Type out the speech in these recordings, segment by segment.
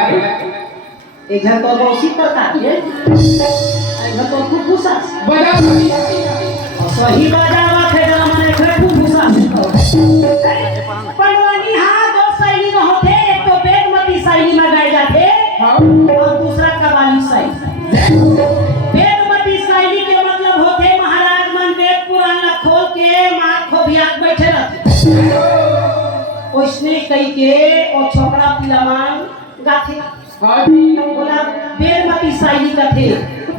एक घर तो मौसी पर काटिए एक घर तो फुफुसा बजा सही बजावा थे जरा मने घर फुफुसा पनवानी हां दो शैली में होते एक तो बेदमती शैली में गाए जाते और दूसरा कव्वाली शैली। बेदमती शैली के मतलब होते महाराज मन वेद पुराण खोल के मां खोबिया बैठे रहते उसने कई के और छोकरा पिलामान गाथे बोला बेदमती शैली का थे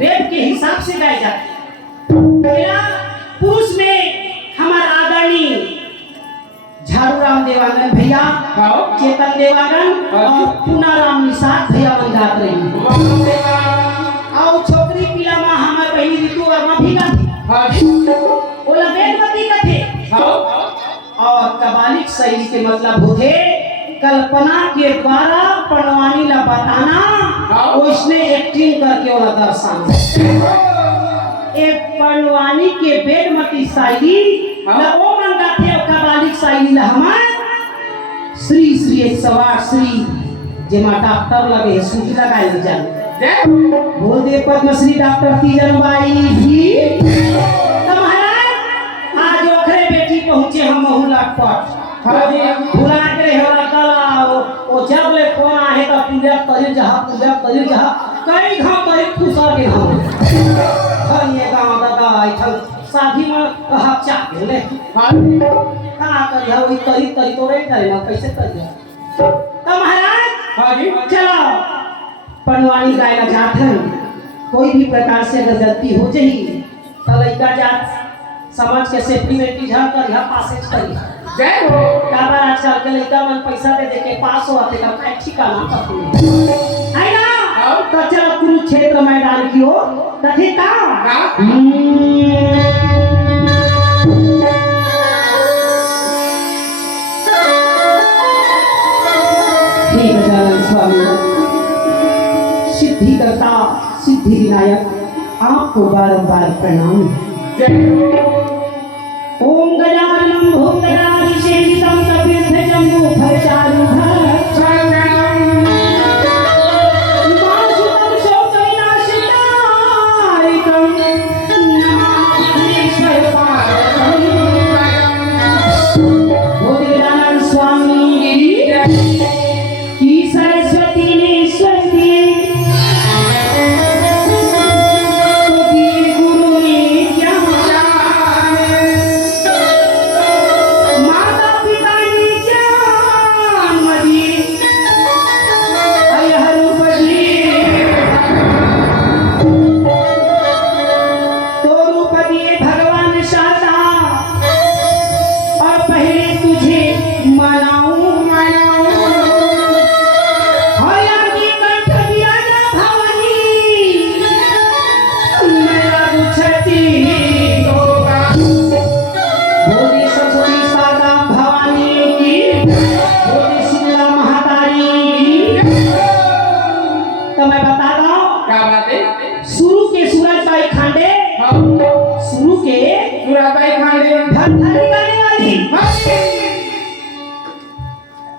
वेद के हिसाब से गाए जाते। मेरा पुरुष में हमारा आदरणीय झाड़ूराम देवानंद भैया चेतन देवानंद और पुनाराम निषाद भैया बन गात रही और छोकरी पिलामा हमार बहनी ऋतु वर्मा भी गाती बोला बेदमती का थे और कव्वाली शैली के मतलब होते कल्पना के द्वारा पनवानी ला बताना उसने एक्टिंग करके वाला दर्शाना एक पनवानी के बेदमती शैली ला ओ मंगा थे कव्वाली शैली ला हमार श्री श्री एक सवार श्री जेमा डॉक्टर लगे सूची लगाए जाए बोल दे पद्मश्री डॉक्टर तीजनबाई जी महाराज आज ओखरे बेटी पहुंचे हम महुलाट पर भुला के होला कला ओ जब ले फोन आहे त पूजा करी जहा कई घाव करे खुशा के हम हर ये गांव दादा इथल शादी में कहा चाह ले का करी है वही तरी तो रे करे ना कैसे करी त महाराज हां जी चलो पनवानी गायला जात है कोई भी प्रकार से अगर गलती हो जाई त लइका जात समाज के सेफ्टी में की झा कर यहां पासेज करी जय हो काबा आजकल के लइका मन पैसा दे के पास हो आते का काय ठिकाना करते है ना तो चलो कुरुक्षेत्र मैदान की ओर कथे ता हे गजानन स्वामी सिद्धि करता सिद्धि विनायक आपको बारंबार प्रणाम। ओम गजाननं भूतगणाधिसेवितं तपीर्थजम्बू फलचारुधर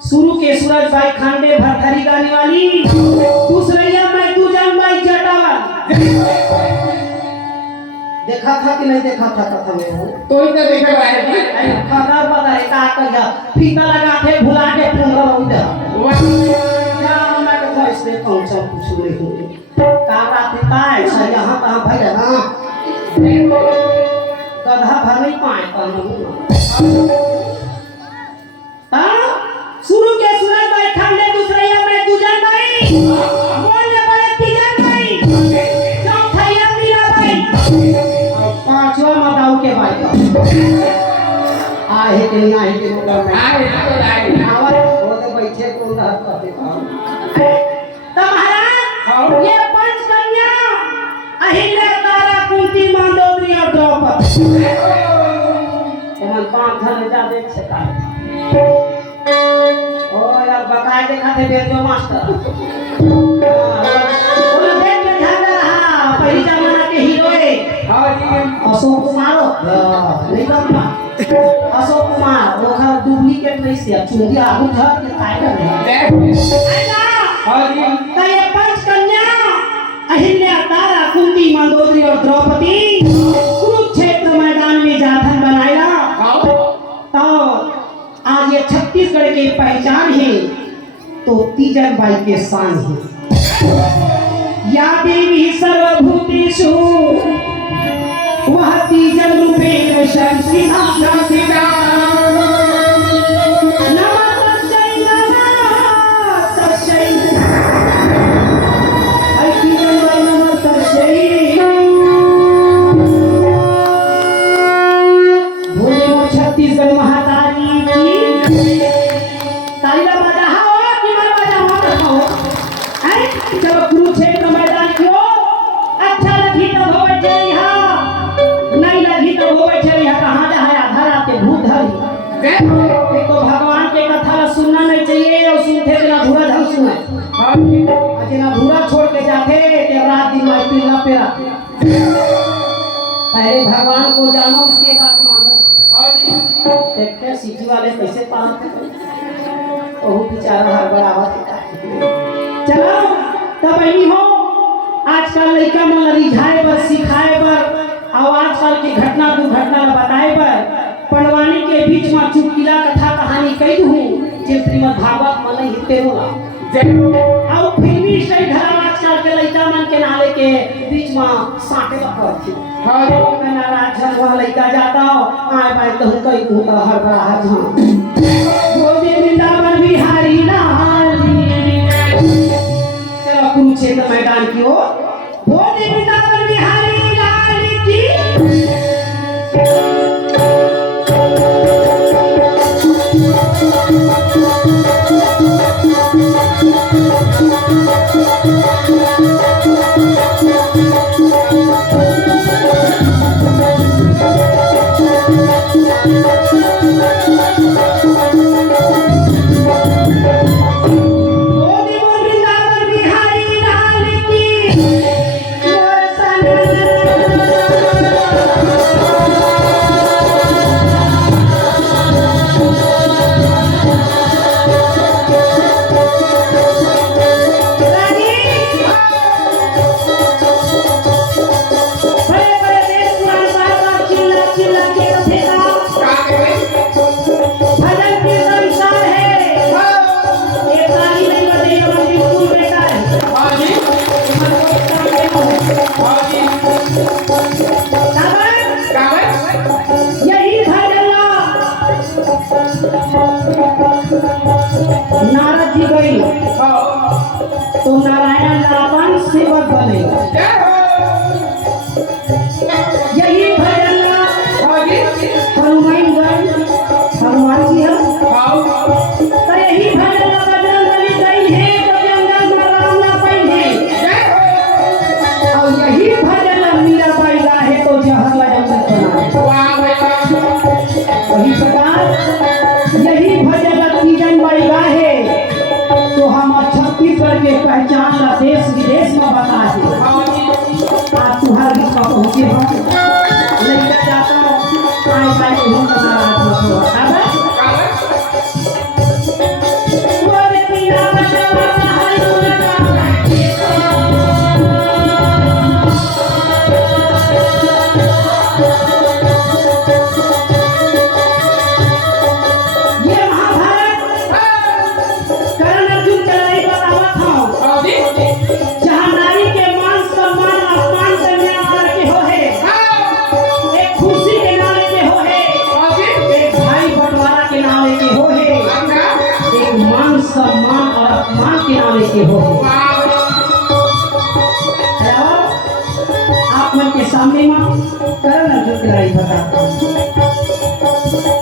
शुरू के सूरज भाई खांडे भरथरी गाने वाली दूसरैया मैं तू जान भाई जटावा देखा था कि नहीं देखा था कथा में तो ही तो देखा है खबर बता का कर फीता लगा थे भुला के पुंगरा उधर क्या मैं कथा इसने कौन सा कुछ नहीं हो कारा पिता ऐसा यहां कहां भाई हां गधा भर नहीं पाए पर शुरू के सूरज भाई खांडे दूसरैया मैं दुजन भाई बोलने बड़े तीजन भाई चौथाया मीरा भाई और पांचवा मदाऊ के भाई आए के नहीं आए के लोग आए आवाज वो तो बैठे कौन रहा करते ये पंच कन्या अहिल्या तारा कुंती मांडोदरी और द्रौपदी तमन पांच घर जा देख सका और अब बताए देखा थे बेजो मास्टर बोले देख के ध्यान रहा पहली जमाना के हीरो अशोक कुमार नहीं करना अशोक कुमार वो खा डुप्लीकेट नहीं से चुंगी आगू घर के टाइगर है तो ये पंच कन्या अहिल्या, तारा, कुंती, मंदोदरी और द्रौपदी कुरुक्षेत्र मैदान में जाधन बनाया। तो आज ये छत्तीसगढ़ की पहचान है तो तीजन बाई के शान है। या देवी सर्वभूतेषु वह तीजन रूपेण शंसिना शंसिना। छत्तीसगढ़ महातारी की तालियां बजाओ कि मत बजाओ। जब कुरुक्षेत्र मैदान क्यों अच्छा लगी तब हो बैठे यहाँ, नहीं लगी तब हो बैठे यहाँ। कहाँ जाए आधा रात के भूत धरी। तो भगवान के कथा ला सुनना नहीं चाहिए और सुनते बिना धूरा झल सुने। जिना धूरा छोड़ के जाते ते रात दिन में पिल्ला पेरा। पहले भगवान को जानो उसके बाद मानो। देखते सिटी वाले कैसे पालन करते, ओह बेचारा हड़बड़ावा देता है। चलो तब नहीं हो आजकल लड़का मन रिझाए बर, सिखाए बर और आजकल की घटना दुर्घटना बताए बर पनवानी के बीच में चुटकिला कथा कहानी कही हूँ जे श्रीमद् भागवत मन हिते होला। और फिल्मी स्टाइल धरा आजकल के लड़का मन के नाले के बीच में साटे पड़ती। नाराज झन वह लड़का जाता आए बाय तो कई को तो हड़बड़ा झन गोविंद वृंदावन बिहारी लाल। चलो कुरुक्षेत्र मैदान की ओर गोविंद वृंदावन बिहारी लाल की। नारद जी गई तो नारायण लापन सेवक बने। यही भजन हनुमान गई, हनुमान जी है तो यही भजन बजरंग बली गई है तो जंगल में राम ना पाई है। और यही भजन मीराबाई गाहे तो जहर लजम वही प्रकार यही भजन तीजन बाई गाहे तो हम छत्तीसगढ़ के पहचान ला देश विदेश में बता दे। आज तुम्हारे बीच में पहुंचे हम लेकर जाता हूँ आए जाके हम नाराज मत हो। सम्मान और अपमान के नामे के हो आप मन के सामने में करण अर्जुन की लड़ाई बताता हूँ।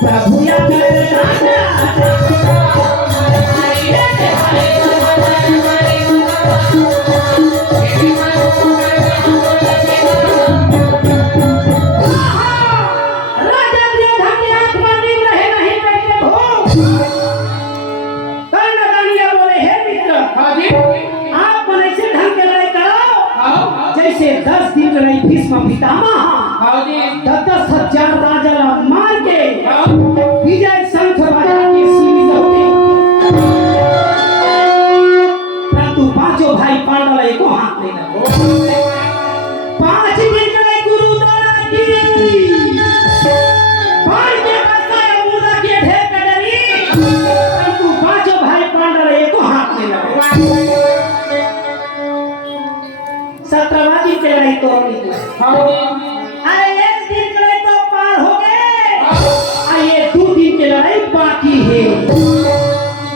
प्रभु या जैसे 10 दिन रही भीष्म पितामह 10,000 राजा मार के विजय शंख बजा के परंतु की है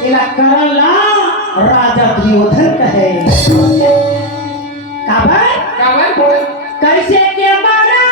इला करला राजा दुर्योधन कहे काबर कैसे के मारा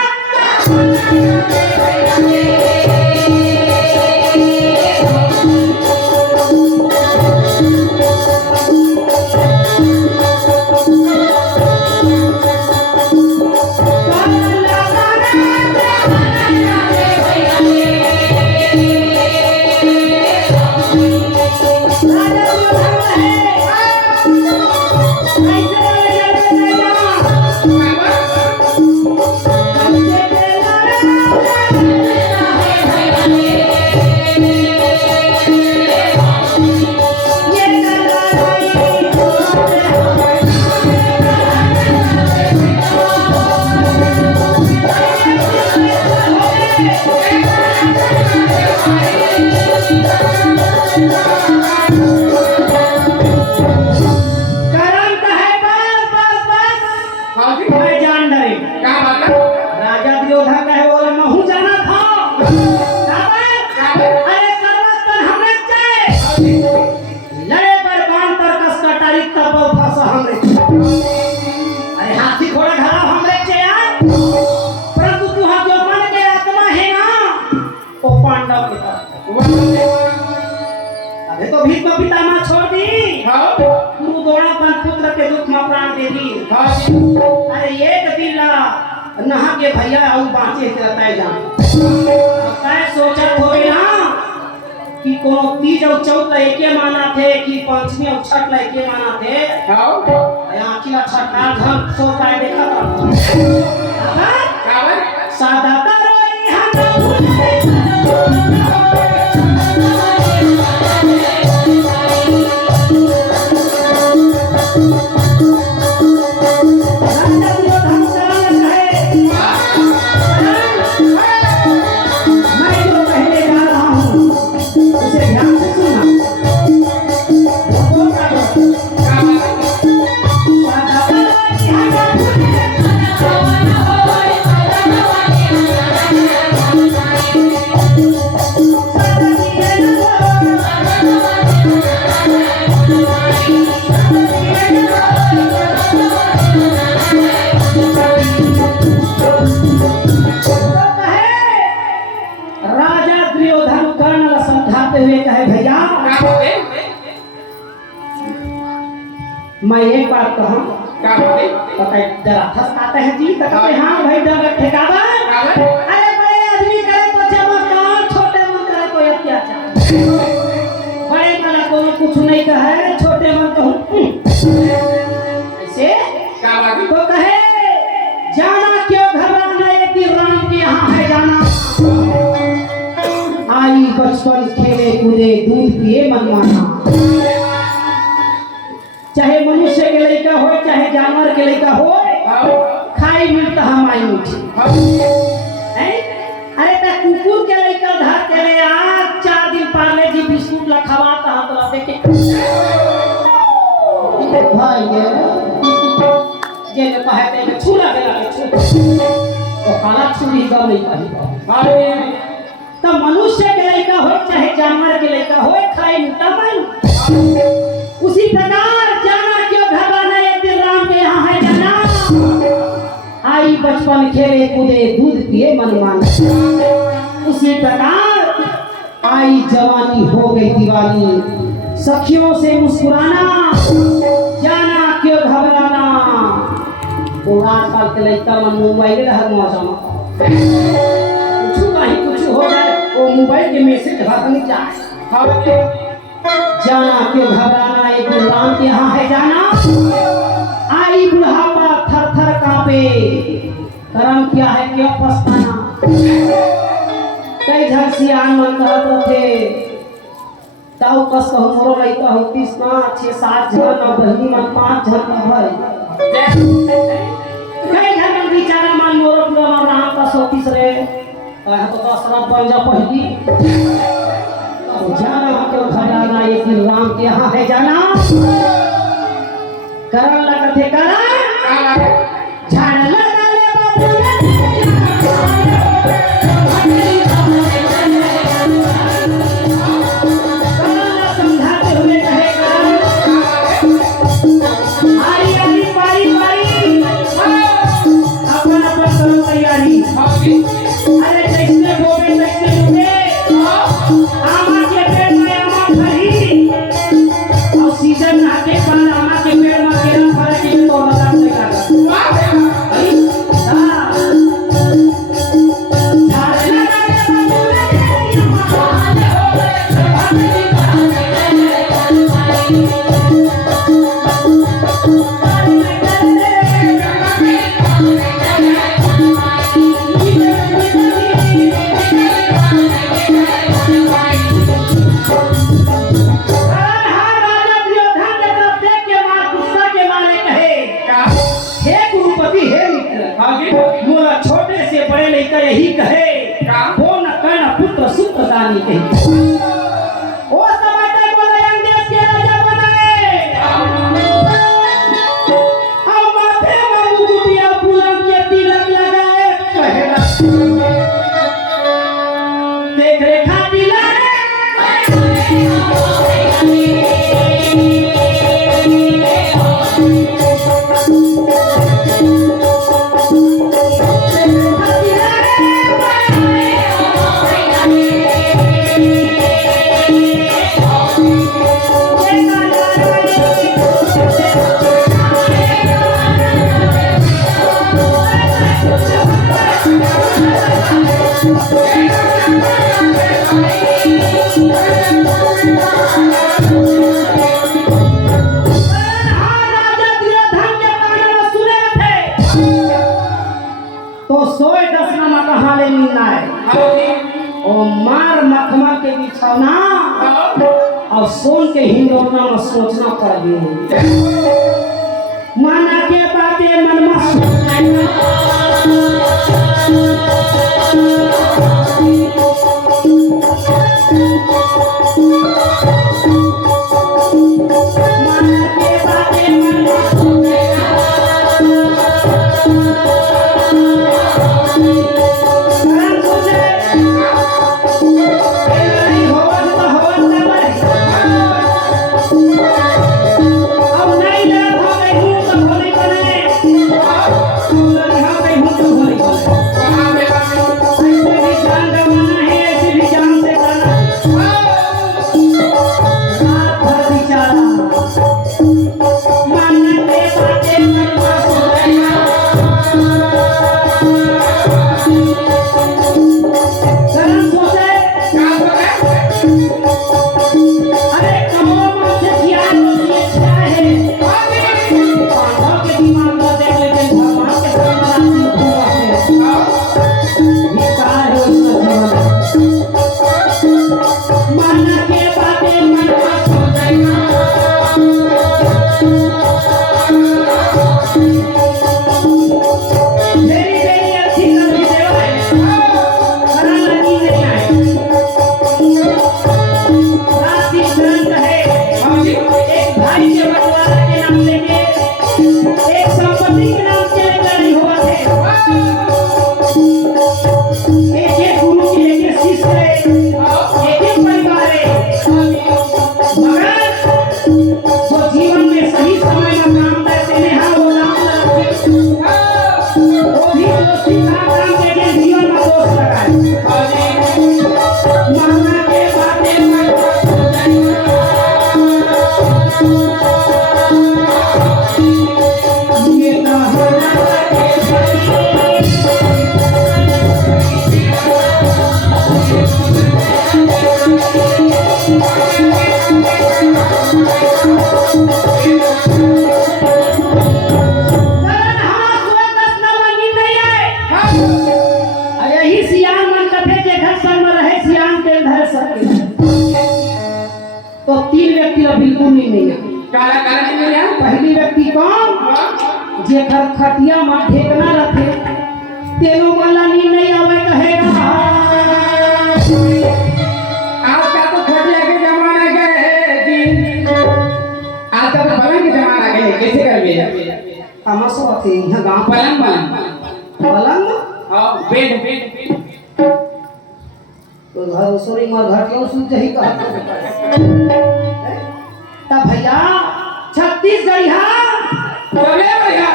अरे एक दिन नहा के भैया और बाँचे रहता जान सोचत हो ना कि कोनो तीज और चौथ एके माना थे कि पंचमी और छठ एके माना थे आखिर छठ घर सोचा देखा सादा मैं एक बात कहूं जरा फंसाते हैं जी तो कहते हाँ भाई डर ठेकावा अरे बड़े आदमी करे तो चमत्कार छोटे मन करे तो अत्याचार बड़े वाला को कुछ नहीं कहे छोटे मन तो ऐसे तो कहे जाना क्यों घबराना यदि राम के यहाँ है जाना आई बचपन खेले कूदे दूध पिए मनमाना चाहे मनुष्य के लड़का हो चाहे जानवर के लड़का हो खाई मिलता हम आई मीठी अरे तो कुकुर के लड़का धर के ले आज 4 दिन पार्ले जी बिस्कुट ला खवाता हम तो देखे भाई ये कहते हैं छुरा देला के छुरा तो काला छुरी गम नहीं पाई तो मनुष्य के लड़का हो चाहे जानवर के लड़का हो खाई मिलता नहीं उसी प्रकार जाना क्यों घबराना एक दिन राम के यहाँ है जाना आई बचपन खेले कूदे दूध पिए मनमाना उसी प्रकार आई जवानी हो गई दीवानी सखियों से मुस्कुराना जाना क्यों घबराना वो आजकल के लड़का मन मोबाइल रहा मौसम कुछ हो जाए वो मोबाइल के मैसेज हर नहीं जाए जाना क्यों घबराना एक दिन राम के यहाँ है जाना आई बुढ़ापा थर थर कांपे कर्म क्या है क्यों पछताना कई झरसियान मन कहत थे ताऊ कस कहो मोरो लइका हो 30 5 6 7 जन और बहिनी मन 5 जन का भाई कई जन बिचारा मन मोरो पूरा राम का 34 रे कह तो 10 रात बन जा पहली जाना क्यों घबराना एक दिन राम के यहाँ है जाना करन लगते करा झाड़ लगा ले बाबू कहे वो न कर्ण पुत्र सुत दानी कही ओ समाते बोले अंग्रेज के राजा बनाए हम माथे में मुकुटिया फूलन के तिलक लगाए कहेला देख रेखा तिलक और मार मखमल के बिछौना और सोन के हिंडोना में सोचना पड़ गई माना के बातें मन में तो तीन व्यक्ति बिल्कुल नहीं है पहली व्यक्ति कौन जेकर खटिया में ढेकना रखे तेनो वाला नींद नहीं आवे कहेगा आज का तो खटिया के जमाना गए जी आज का तो पलंग के जमाना गए कैसे करबे तमाशा होते यहाँ गांव पलंग पलंग हां बेड तो घर सोरी मार घर क्यों सुन जही का ता भैया छत्तीसगढ़ी हां चले भैया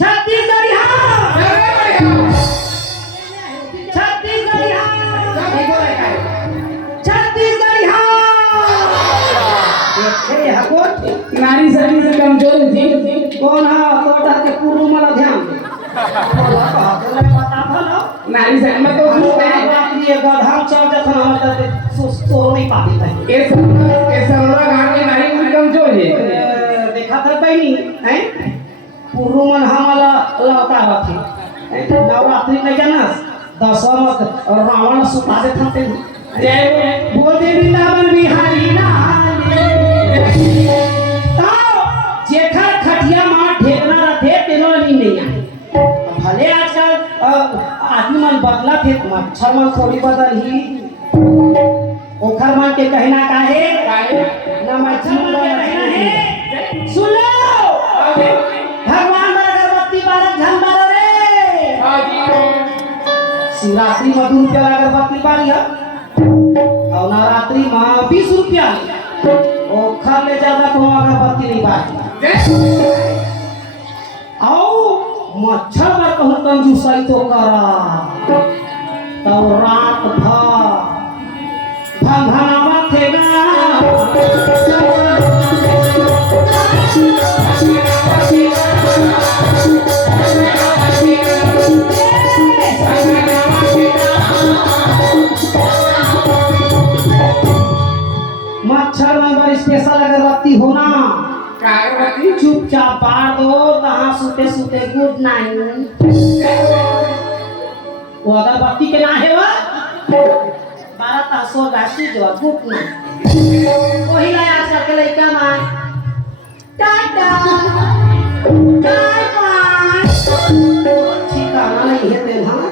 छत्तीसगढ़ी हां छत्तीसगढ़ी हां छत्तीसगढ़ी हां ये हको नारी शरीर से कमजोर जी कौन है तोटा के पूर्व में ध्यान दे नारी शरीर में तो ये गधा चल जखन हम त तो नहीं पाती था ये सब घाट के नारी में कमजोर है देखा था बहनी हैं पूर्व मन हमला लौटा रखे नवरात्रि में जानस दशमत और रावण सुता दे थते जय बोल दे वृंदावन बिहारी लाल ताओ जेखर खटिया मां ढेकना रथे तेनो नहीं आए भले आजकल आदमी मन मच्छर मन थोड़ी बदल ही ओखर मन के कहना का है ना मच्छर मन के कहना है। सुन लो भगवान बड़ा अगरबत्ती बारह झन बारह रे शिवरात्रि में 2 रुपया अगरबत्ती बारी है और नवरात्रि में 20 रुपया ओखर ले ज्यादा तो अगरबत्ती नहीं बारी आओ मच्छर में कहूँ कंजूसाई तो करा तो रात भर भंभावा थेगा मच्छर में बड़ी स्पेशल अगरबत्ती होना अगरबत्ती चुपचाप बार दो तहाँ सुते सुते गुड नाइट वो अगरबत्ती के ना है वह 12 सो गासी जो गुड नाइट वही लाया आजकल के लड़का में टाटा बाय बाय ठिकाना नहीं है तेल हाँ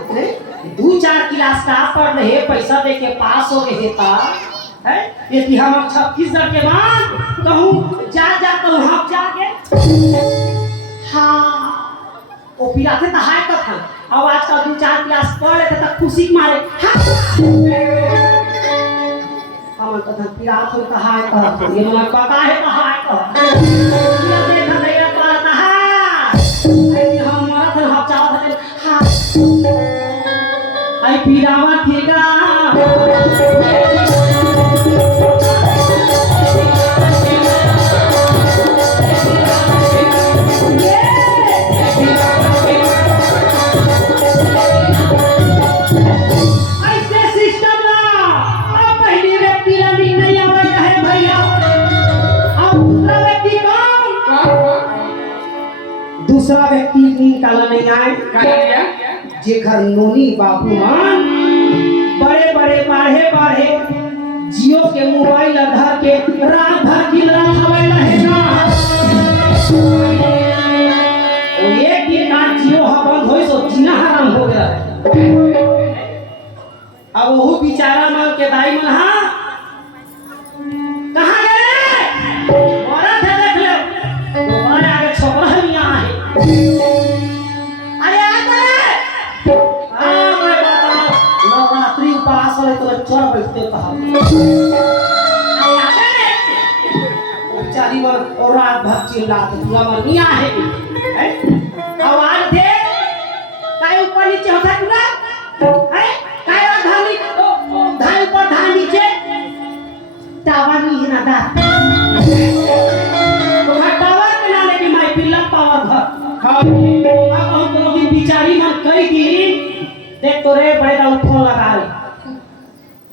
2-4 क्लास का पढ़ रहे पैसा दे के पास हो गए था है ये कि हम 36 के बाद कहूँ जा कहूँ हम जाके हाँ वो पिलाते तो हाय का था अब आजकल 2-4 क्लास पढ़ लेते तक खुशी मारे हम तो पिलात हो तो हाय का ये मन पता है तो हाय का ये देखा नहीं पता है हम मरत हम चाहत है हाँ आई पिलावा ठीका दूसरा व्यक्ति निकाला नहीं आए जेकर नोनी बाबू मान बड़े बड़े बाढ़े जियो के मोबाइल धर के रात भर दिन रात हवाई रहेगा वो एक दिन का जियो बंद हो सो जीना हराम हो गया अब वो बेचारा मन के दाई मन हाँ कहाँ गए औरत है देख लो तुम्हारे आगे छोकरा नहीं आए अरे आ गए मैं बताओ नवरात्रि उपास वाले तो चढ़ बैठते कहा अरे आ गए बेचारी मन और रात भर चिल्लाते पूरा मन नहीं आए आवाज दे काय ऊपर नीचे होता पूरा है काय धानी धाई ऊपर धाई नीचे टावर नहीं है ना दा तो टावर के नाले की माई पिल्ला पावर घर अब हम तो दिन बिचारी मन कई दिन देख तो रे बड़े का फोन लगा ले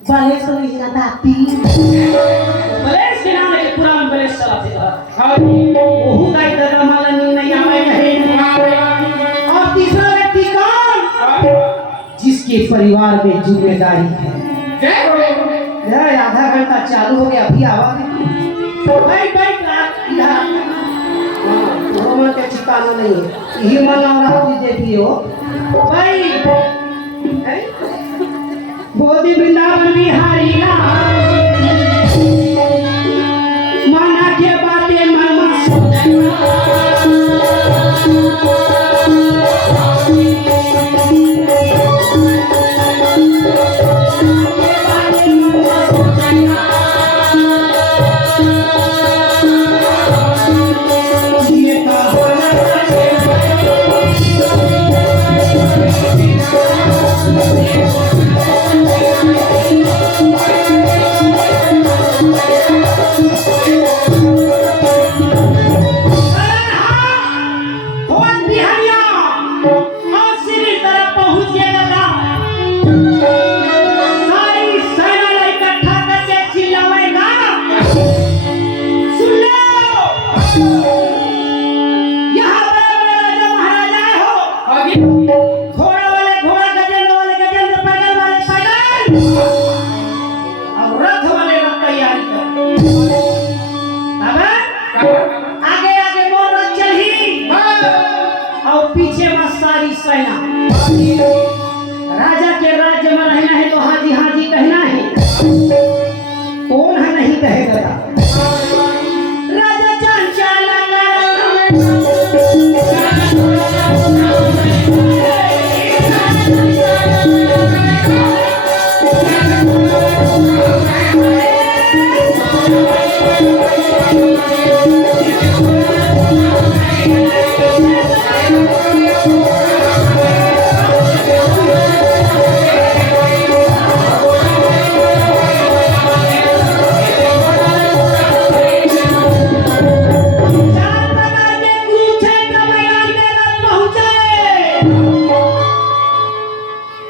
बलेस तो नहीं ना दाती बलेस के नाले के पूरा मन बलेस चला था वो गाय दादा माला नहीं आवे कहे और तीसरा व्यक्ति कौन जिसके परिवार में जिम्मेदारी है आधा घंटा चालू हो गया अभी आवाज भाई रोमन के ठिकाना नहीं है यही मन और देखिए हो भाई बोधि वृंदावन बिहारी माना के बातें मन रहे दादा राजा चंचल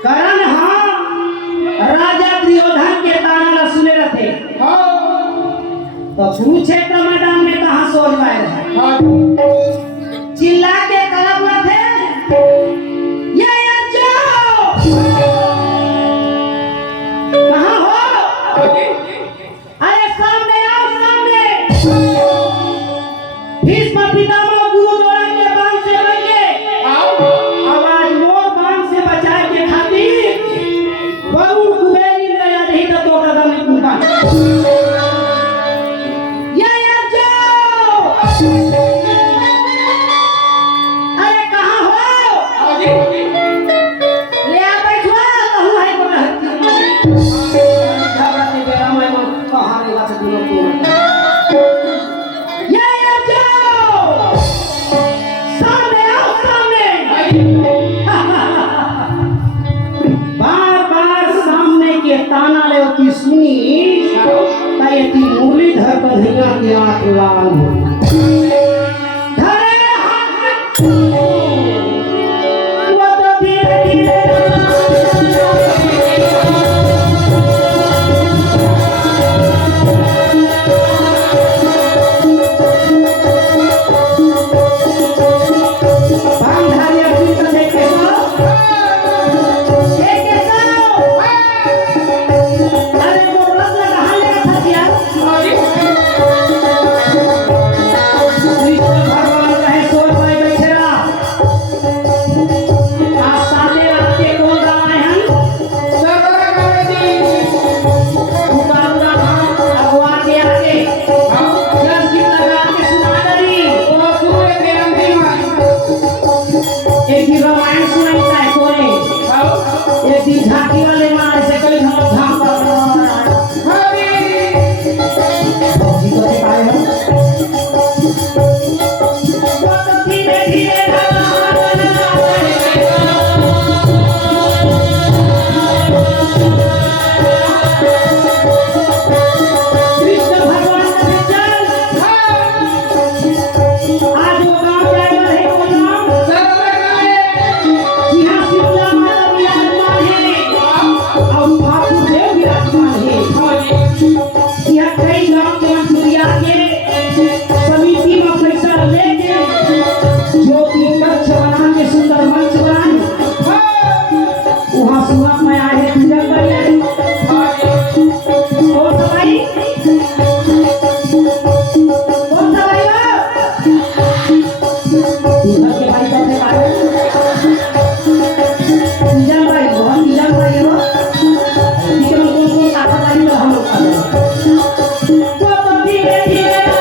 करण हाँ राजा दुर्योधन के ताना सुने रहते तो कुरुक्षेत्र मैदान में कहाँ सोच पाए रहे चिल्ला के कलम थे ये जाओ कहाँ हो अरे सामने आओ सामने भीष्म पितामह गुरु द्रोण के बाण से बचे आवाज मोर बाण से बचाए के खातिर वरुण कुबेरी लया नहीं तो दो कदम में कूदा ये जाओ अरे कहाँ हो ले आ बैठो कहूँ है को घबराते बेरा मैं कहाँ रहेगा से दूर ये जाओ सामने आओ सामने बार बार सामने के ताना ले की सुनी तायती मुरलीधर कन्हैया की आंख लाल हो धरे हाथ वो तो धीरे धीरे धीरे धीरे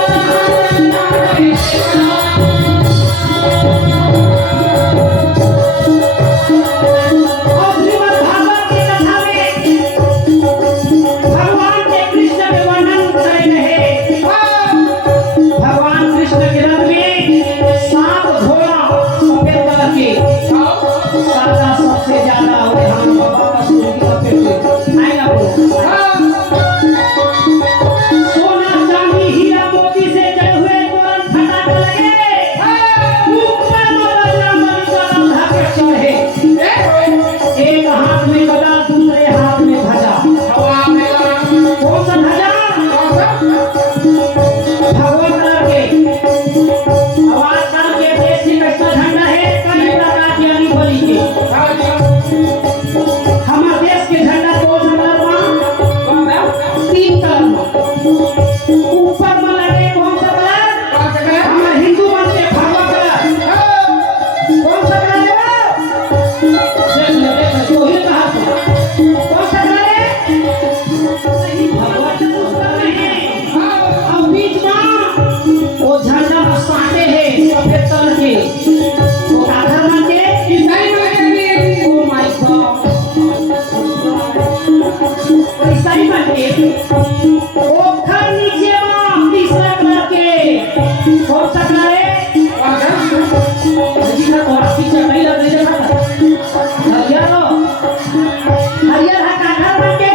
छोड़ सकना रे जी का तोरा पीछे नहीं लग रही है हरियर है काठा बन के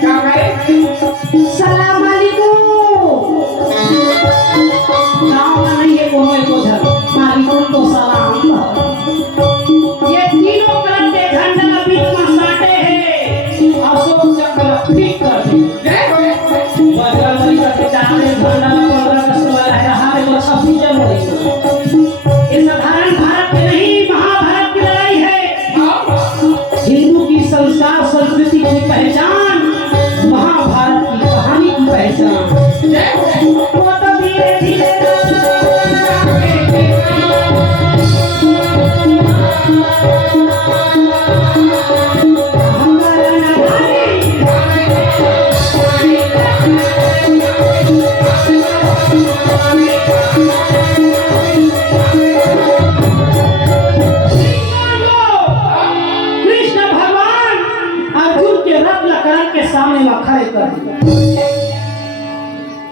क्या करे सलाम वालेकुम गाँव में नहीं है कोनो एको घर वालेकुम तो सलाम ये तीनों कलम के झंडा बीच में साटे हैं अशोक चक्र ठीक कर दे बजरंगबली का चाले झंडा 15 अगस्त वाला है हर वो 26 जनवरी ये साधारण भारत में नहीं महाभारत की लड़ाई है हिंदू की संस्कार संस्कृति की पहचान महाभारत की कहानी की पहचान वो तो धीरे धीरे कृष्ण भगवान अर्जुन के रत्न करण के सामने में खड़े कर दिया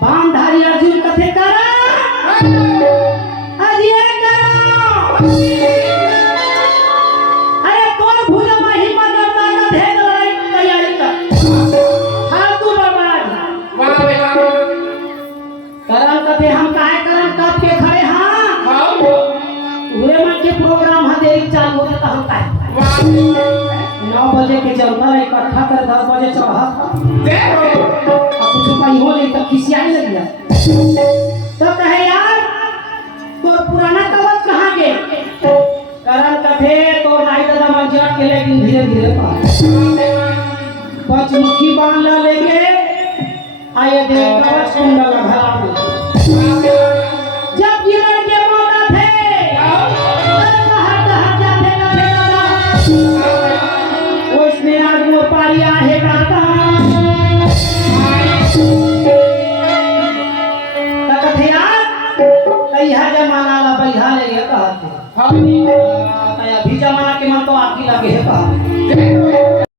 बाणधारी अर्जुन कथे करा अजय करो अरे कौन भूल माही मदर माता भेद लड़ाई तैयारी कर फालतू बर्बाद करण कथे हम काहे करण कब के खड़े हां पूरे मन के प्रोग्राम है देरी चालू होता तो हम काहे 9 बजे के चलता है इकट्ठा कर 10 बजे चढ़ा कुछ पाई हो नहीं तब खिसियाई लग गया तो कहे यार तो पुराना कवच कहाँ गए करण कथे तो राई दादा मंजर के लेकिन धीरे धीरे पचमुखी बांध ला लेंगे आए दे कवच कुंडल घरा में जब गिरण के मौका थे उसने आज वो पारिया है काका कहिया जमाना ला बैठा ले गया कहते अभी जमाना के मन तो आखी लगे है कहते